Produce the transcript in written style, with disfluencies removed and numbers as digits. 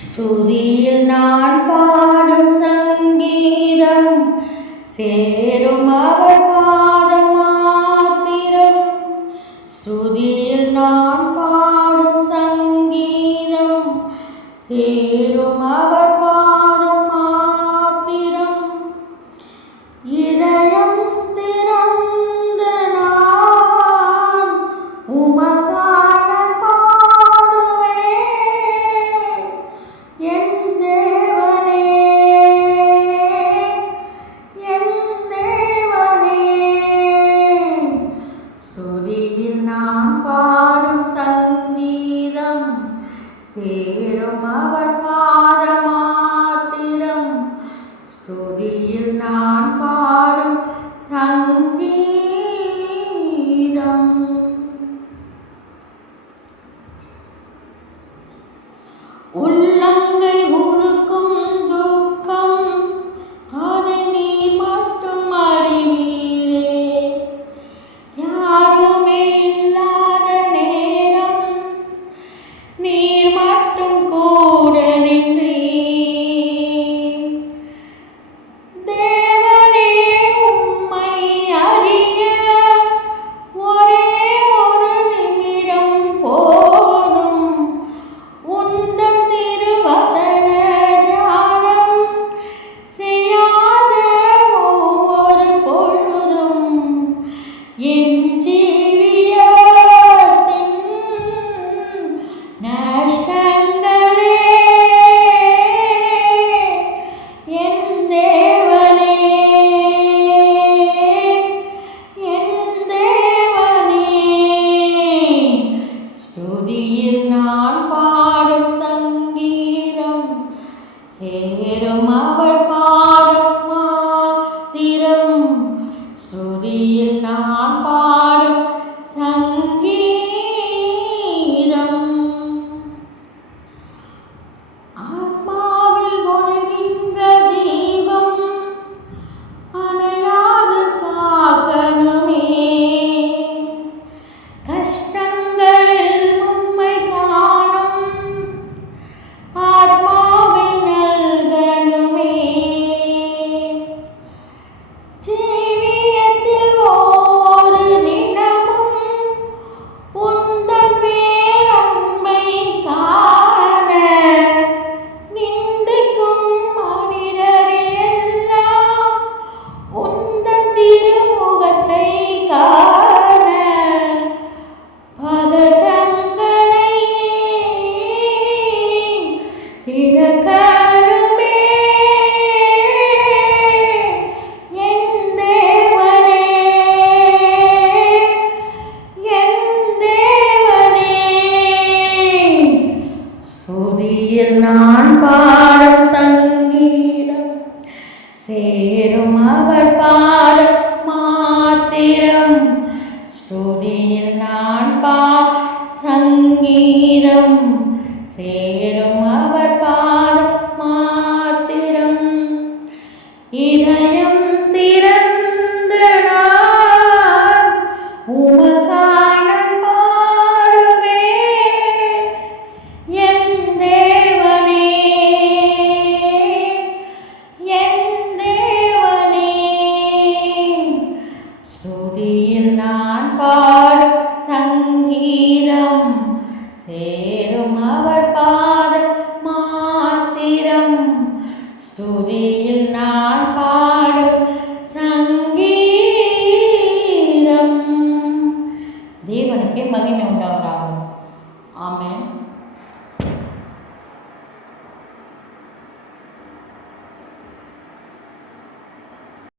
ஸ்துதியில் நான் பாடும் சங்கீதம் சேரும் அவர் பாதம் மாத்திரம். ஸ்துதியில் நான் பாடும் சங்கீதம் சேரும் அவர் பாதம் மாத்திரம். இதயம் திறந்த நான் உமக்காக பாடுவேன் என் தேவனே, என் தேவனே. ஸ்துதியில் நான் பாடும் சங்கீதம் சேரும் அவர் பாதம் மாத்திரம். ஸ்துதியில் நான் பாடும் சங்கீதம். உள்ளங்கை உருக்கும் துக்கம் அதை நீர் மட்டும் அறிவீரே. யாருமே இல்லாத நேரம் நீர் மட்டும் கூட நின்றீர். தேவனே, உம்மை அறிய ஒரே ஒரு நிமிடம் போதும். உந்தன் திருவசன தியானம் செய்யாத ஒவ்வொரு பொழுதும் என் ஜீவியத்தின் நஷ்டங்களே. என் தேவனே, என் தேவனே. ஸ்துதியில் நான் பாடும் சங்கீதம் சேரும் அவர் பாதம் மாத்திரம். ஸ்துதியில் நான் பாடும் சங்கீதம். ஆத்மாவில் ஒழுகின்ற தீபம் அணையாது காக்கணுமே. கஷ்டங்களில் உம்மை காணும் ஆத்மாவை நல்கணுமே. ஜீவியத்தில் ஒவ்வொரு தினமும் உந்தன் பேரன்பை காண நிந்திக்கும் மனிதரில் எல்லாம் உந்தன் திருமுகத்தை காண பதட்டங்களை திறக்கணுமே. என் தேவனே, என் தேவனே. ஸ்துதியில் நான் பாடும் சங்கீதம் சேரும் அவர் பாதம் மாத்திரம். ஸ்துதியில் நான் சங்கீதம் சேரும் அவர் பாதம் மாத்திரம். இதயம் திறந்த நான் உமக்காக பாடுவேன் என் தேவனே, என் தேவனே. ஸ்துதியில் நான் பாடும் சங்கீதம் சேரும் அவர் பாதம் மாத்திரம். ஸ்துதியில் நான் பாடும் சங்கீதம். தேவனுக்கே மகிமை உண்டாவதாக. ஆமென்.